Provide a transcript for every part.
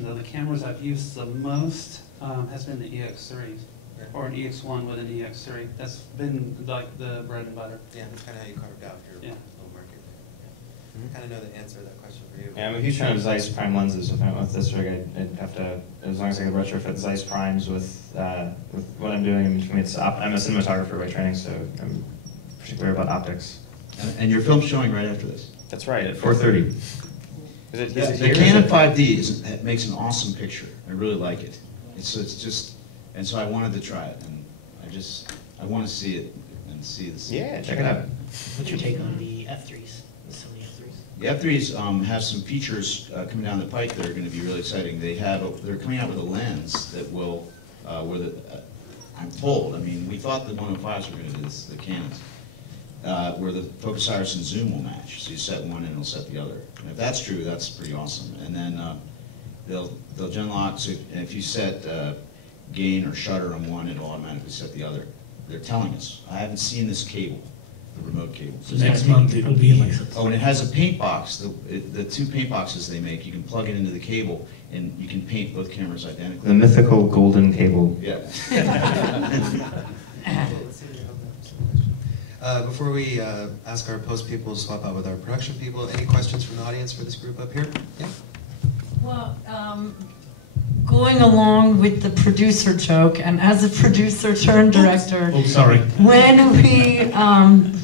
post-production, though, the cameras I've used the most has been the EX3, or an EX1 with an EX3. That's been like the bread and butter. Yeah, that's kind of how you carved out your little market. Yeah. Kind of know the answer to that question for you. Yeah, I'm a huge fan of Zeiss prime lenses. With this rig, I'd have to, as long as I could retrofit Zeiss primes with what I'm doing. I mean, for me, I'm a cinematographer by training, so I'm particular about optics. And your film's showing right after this. That's right, at 4:30. The Canon 5D makes an awesome picture. I really like it. It's just, and so I wanted to try it, and I want to see it and see the. Yeah, check it out. What's your take on the F3s, the Sony F3s? The F3s have some features coming down the pike that are going to be really exciting. They're coming out with a lens that will, I'm told. I mean, we thought the 105s were going to do this, the Canons. Where the focus iris and zoom will match. So you set one and it'll set the other. And if that's true, that's pretty awesome. And then they'll gen-lock, so if you set gain or shutter on one, it'll automatically set the other. They're telling us. I haven't seen this cable, the remote cable. So next month it'll be like this. Oh, and it has a paint box. The two paint boxes they make, you can plug it into the cable and you can paint both cameras identically. The mythical golden cable. Yeah. Before we ask our post people to swap out with our production people, any questions from the audience for this group up here? Yeah. Well, going along with the producer joke, and as a producer turned director,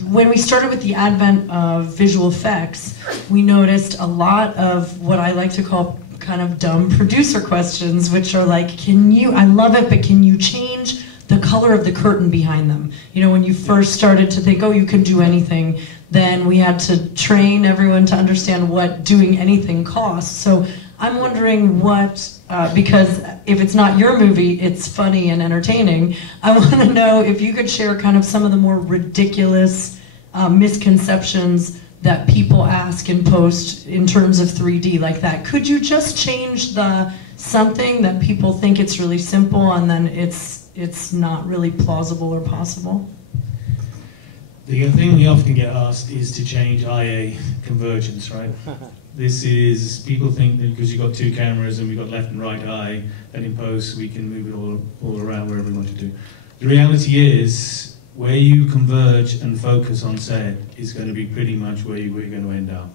when we started with the advent of visual effects, we noticed a lot of what I like to call kind of dumb producer questions, which are like, I love it, but can you change the color of the curtain behind them? You know, when you first started to think, oh, you can do anything, then we had to train everyone to understand what doing anything costs. So I'm wondering what, because if it's not your movie, it's funny and entertaining. I want to know if you could share kind of some of the more ridiculous misconceptions that people ask in post in terms of 3D like that. Could you just change the something that people think it's really simple and then it's not really plausible or possible? The thing we often get asked is to change IA convergence, right? This is, people think that because you've got two cameras and we've got left and right eye, that in post we can move it all around wherever we want to do. The reality is, where you converge and focus on set is going to be pretty much where we're going to end up.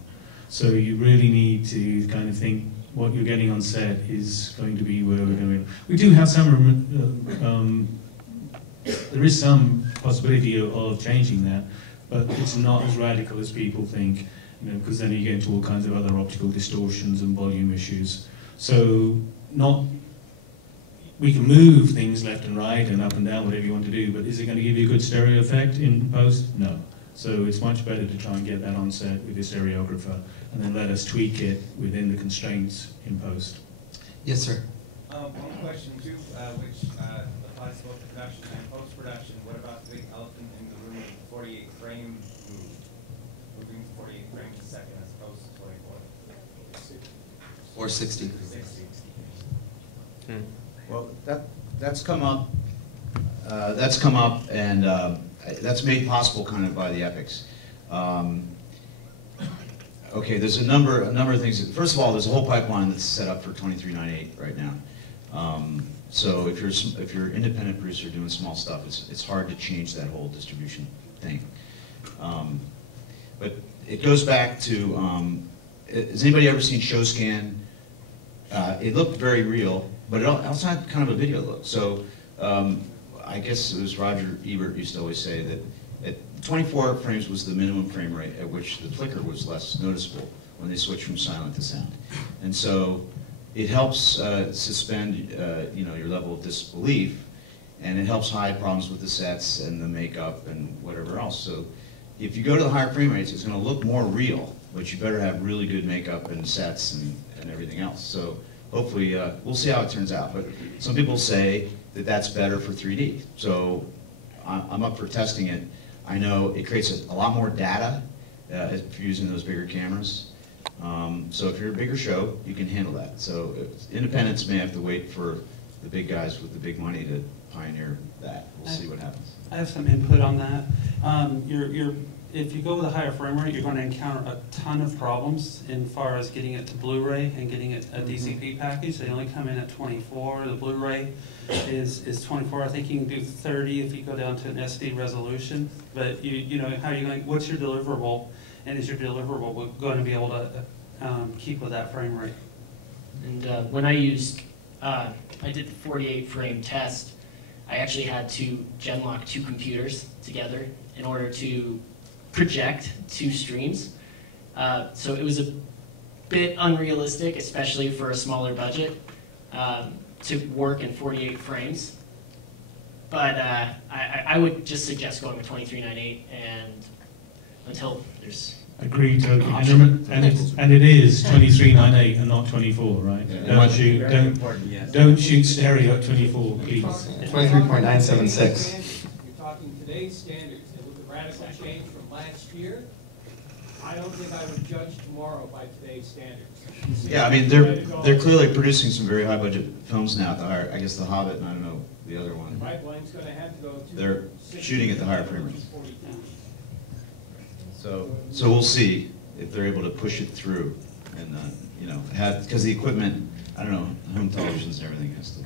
So you really need to kind of think what you're getting on set is going to be where we're going to. We do have some, there is some possibility of changing that, but it's not as radical as people think, you know, because then you get into all kinds of other optical distortions and volume issues. So we can move things left and right and up and down, whatever you want to do, but is it going to give you a good stereo effect in post? No. So it's much better to try and get that on set with the stereographer and then let us tweak it within the constraints in post. Yes, sir. One question too, which applies to both production and post-production. What about the big elephant in the room, the 48 frame move? Moving 48 frames a second as opposed to 24. Or 60. 60. Well, that's come up. And that's made possible kind of by the epics. Okay, there's a number of things. First of all, there's a whole pipeline that's set up for 2398 right now. So if you're an independent producer doing small stuff, it's hard to change that whole distribution thing. But it goes back to, has anybody ever seen ShowScan? It looked very real, but it also had kind of a video look. So I guess it was Roger Ebert used to always say that at 24 frames was the minimum frame rate at which the flicker was less noticeable when they switched from silent to sound. And so it helps suspend your level of disbelief, and it helps hide problems with the sets and the makeup and whatever else. So if you go to the higher frame rates, it's going to look more real, but you better have really good makeup and sets and everything else. So hopefully, we'll see how it turns out. But some people say that that's better for 3D. So I'm up for testing it. I know it creates a lot more data if you're using those bigger cameras. So if you're a bigger show, you can handle that. So independents may have to wait for the big guys with the big money to pioneer that. We'll see what happens. I have some input on that. Your if you go with a higher frame rate, you're going to encounter a ton of problems in far as getting it to Blu-ray and getting it a DCP package. They only come in at 24. The Blu-ray is 24. I think you can do 30 if you go down to an SD resolution. But you know, how are you going? What's your deliverable? And is your deliverable going to be able to keep with that frame rate? And when I used, I did the 48 frame test. I actually had to genlock 2 computers together in order to project 2 streams. So it was a bit unrealistic, especially for a smaller budget, to work in 48 frames. But I would just suggest going with 2398 and until there's... Agreed totally. And it is 2398 and not 24, right? Yeah. Don't shoot stereo at 24, please. 23.976. You're talking today's standards, and with the radical change from last year, I don't think I would judge tomorrow by today's standards. Yeah, I mean, they're clearly producing some very high budget films now. I guess The Hobbit, and I don't know the other one. The pipeline's going to have to go to... They're 60 shooting at the higher frame rates. 42. So we'll see if they're able to push it through, and you know, because the equipment, I don't know, home televisions and everything has to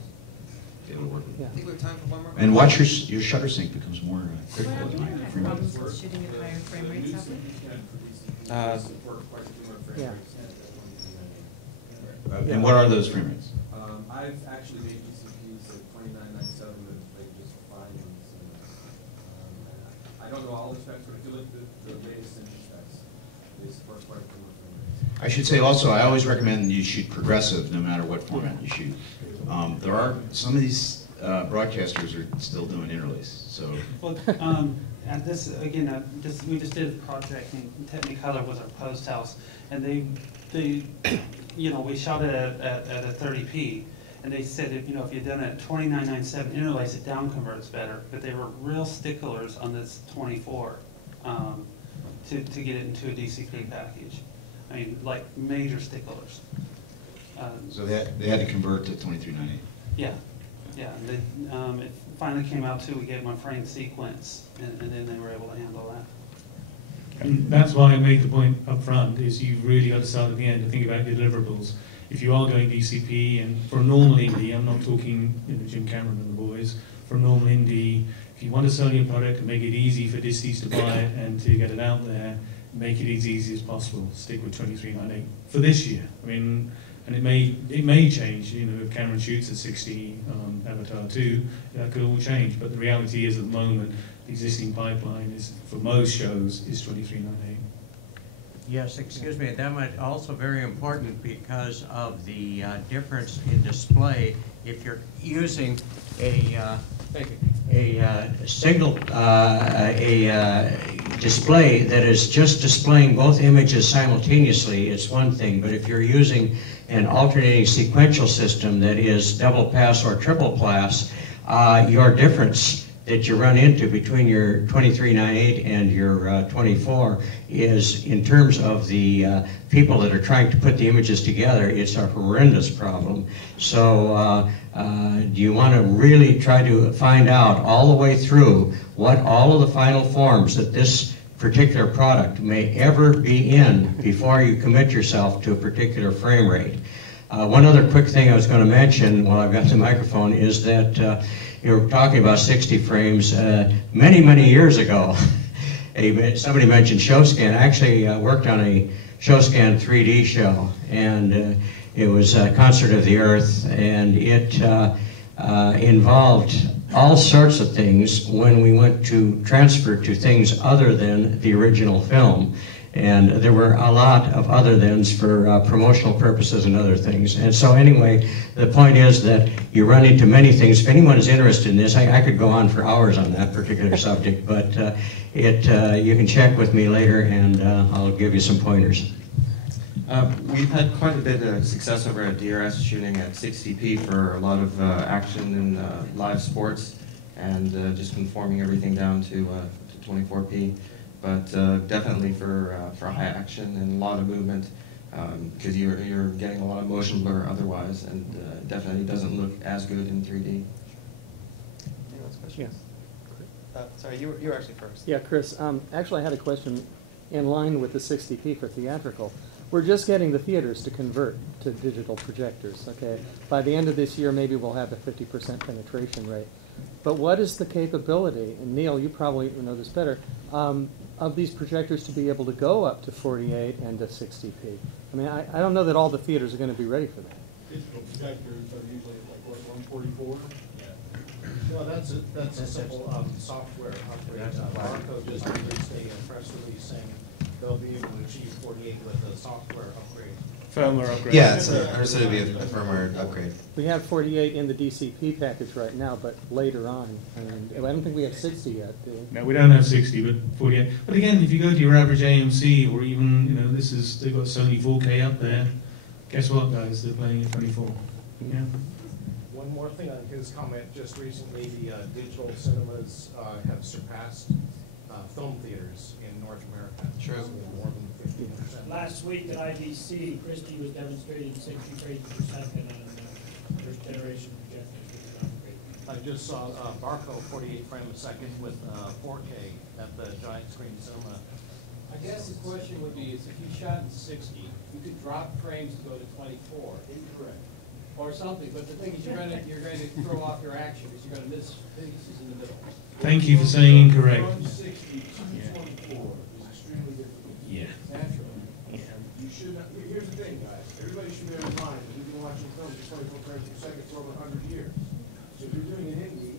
be able to work with it. I think we have time for one more. And watch your shutter sync becomes more critical. Well, at do higher you have frame rates. problems with shooting at higher frame rates, have we? Yeah. And what are those frame rates? I've actually made DCPs at 2997 that play just fine. I don't know all the specs, but if you look at the latest engine specs, they support quite a few more frame rates. I should say also, I always recommend you shoot progressive no matter what format you shoot. There are, some of these broadcasters are still doing interlace, so. Well, and this, again, we just did a project in Technicolor with our post house, and they you know, we shot it at a 30p, and they said, if you'd done it at 2997, interlace it down converts better, but they were real sticklers on this 24 to get it into a DCP package. I mean, like major sticklers. So they had to convert to 2398. Yeah, yeah. And it finally came out to, we gave them a frame sequence, and then they were able to handle that. And that's why I made the point up front, is you've really got to start at the end to think about your deliverables. If you are going DCP, and for a normal indie, I'm not talking Jim Cameron and the boys, for a normal indie, if you want to sell your product and make it easy for disties to buy it and to get it out there, make it as easy as possible. Stick with 2398 for this year. I mean, and it may change. If Cameron shoots at 60 on Avatar 2, that could all change. But the reality is, at the moment, the existing pipeline is, for most shows, is 2398. Yes, excuse me. That might also very important because of the difference in display. If you're using a single display that is just displaying both images simultaneously, it's one thing. But if you're using an alternating sequential system that is double pass or triple pass, your difference that you run into between your 2398 and your 24 is, in terms of the people that are trying to put the images together, it's a horrendous problem. So do you want to really try to find out all the way through what all of the final forms that this particular product may ever be in before you commit yourself to a particular frame rate? One other quick thing I was going to mention while I've got the microphone is that you were talking about 60 frames. Many, many years ago, somebody mentioned ShowScan. I actually worked on a ShowScan 3D show, and it was Concert of the Earth, and it involved all sorts of things when we went to transfer to things other than the original film. And there were a lot of other thans for promotional purposes and other things. And so anyway, the point is that you run into many things. If anyone is interested in this, I could go on for hours on that particular subject, but you can check with me later and I'll give you some pointers. We've had quite a bit of success over at DRS shooting at 60p for a lot of action and live sports, and just conforming everything down to 24p. But definitely for high action and a lot of movement, because you're getting a lot of motion blur otherwise, and definitely doesn't look as good in 3D. Any last questions? Sorry, you were actually first. Yeah, Chris, actually I had a question in line with the 60p for theatrical. We're just getting the theaters to convert to digital projectors, okay? By the end of this year, maybe we'll have a 50% penetration rate. But what is the capability, and Neil, you probably know this better, of these projectors to be able to go up to 48 and to 60p? I mean, I don't know that all the theaters are going to be ready for that. Digital projectors are usually like, what, 144? No, that's a simple software upgrade. Barco just released a press release saying they'll be able to achieve 48 with a software upgrade. Firmware upgrade. Yeah, so I understood it'd be a firmware upgrade. We have 48 in the DCP package right now, but later on. And I don't think we have 60 yet, do we? No, we don't have 60, but 48. But again, if you go to your average AMC, or even, you know, they've got Sony 4K up there. Guess what, guys? They're playing at 24. Yeah. One more thing on his comment, just recently the digital cinemas have surpassed film theaters in North America. True. More than 15%. Last week at IDC, Christie was demonstrating 60 frames per second on first generation projectors, which is not great. I just saw Barco 48 frames a second with 4K at the giant screen cinema. I guess the question would be, is if you shot in 60, you could drop frames to go to 24. Incorrect. Or something, but the thing is, you're going to throw off your action, because you're going to miss pieces in the middle. Thank you for saying incorrect. From 60 to 24 is extremely difficult. Yeah. Naturally. You should not, here's the thing, guys. Everybody should bear in mind that we've been watching films at 24 frames per second for over 100 years. So if you're doing an indie,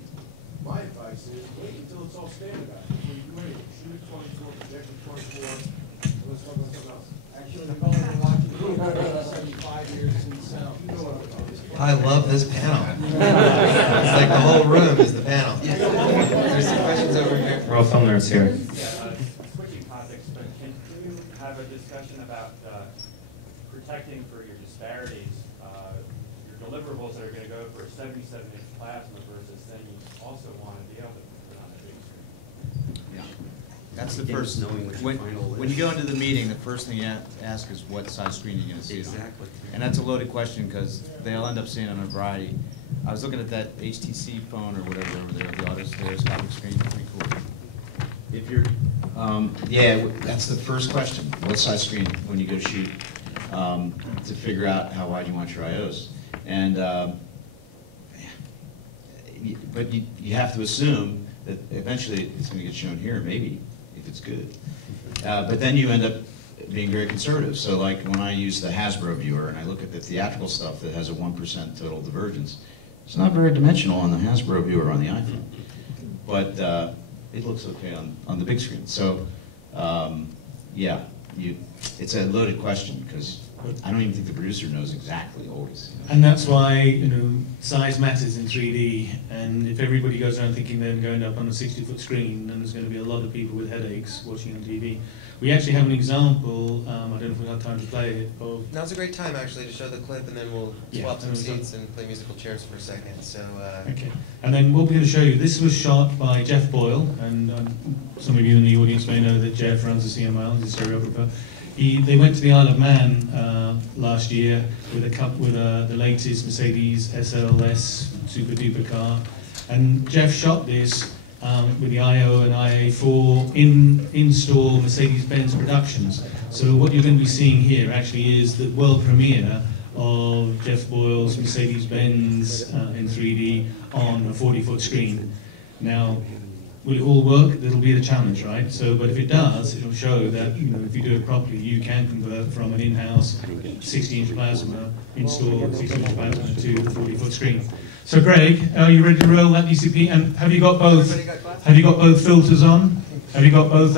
my advice is wait until it's all standardized before you do anything. Shoot at 24, project at 24, and let's talk about something else. Actually, I've only been watching for 75 years since sound. You know what I'm talking about. I love this panel. It's like the whole room is the panel. There's some questions over here. We're all film nerds here. Switching topics, but can you have a discussion about protecting for your disparities, your deliverables that are going to go for a 77-inch plasma versus then you also want to be able to put it on a big screen? Yeah. That's the first, when you go into the meeting, the first thing you have to ask is what size screen you're going to see it on. Exactly. And that's a loaded question because they'll end up seeing it on a variety. I was looking at that HTC phone or whatever over there, the stereoscopic screen, pretty cool. If you're, yeah, that's the first question. What size screen when you go shoot to figure out how wide you want your IOs. And, but you have to assume that eventually it's going to get shown here, maybe, if it's good. But then you end up being very conservative. So like when I use the Hasbro viewer and I look at the theatrical stuff that has a 1% total divergence, it's not very dimensional on the Hasbro viewer on the iPhone. But it looks okay on the big screen. So yeah, it's a loaded question because I don't even think the producer knows exactly always. You know? And that's why, you know, size matters in 3D. And if everybody goes around thinking they're going up on a 60-foot screen, then there's going to be a lot of people with headaches watching on TV. We actually have an example, I don't know if we have time to play it, of... Now's a great time, actually, to show the clip, and then we'll swap some seats and play musical chairs for a second. So. Okay. And then what we're going to show you, this was shot by Jeff Boyle, and some of you in the audience may know that Jeff runs the CML, he's a stereographer. They went to the Isle of Man last year with the latest Mercedes SLS super duper car, and Jeff shot this with the IO and IA4 in-store Mercedes-Benz productions. So what you're going to be seeing here actually is the world premiere of Jeff Boyle's Mercedes-Benz in 3D on a 40-foot screen. Now, will it all work? That'll be the challenge, right? So, but if it does, it'll show that, you know, if you do it properly, you can convert from an in-house 60-inch plasma, install 60-inch plasma to the 40-foot screen. So, Greg, are you ready to roll that DCP? And have you got both? Have you got both filters on? Have you got both?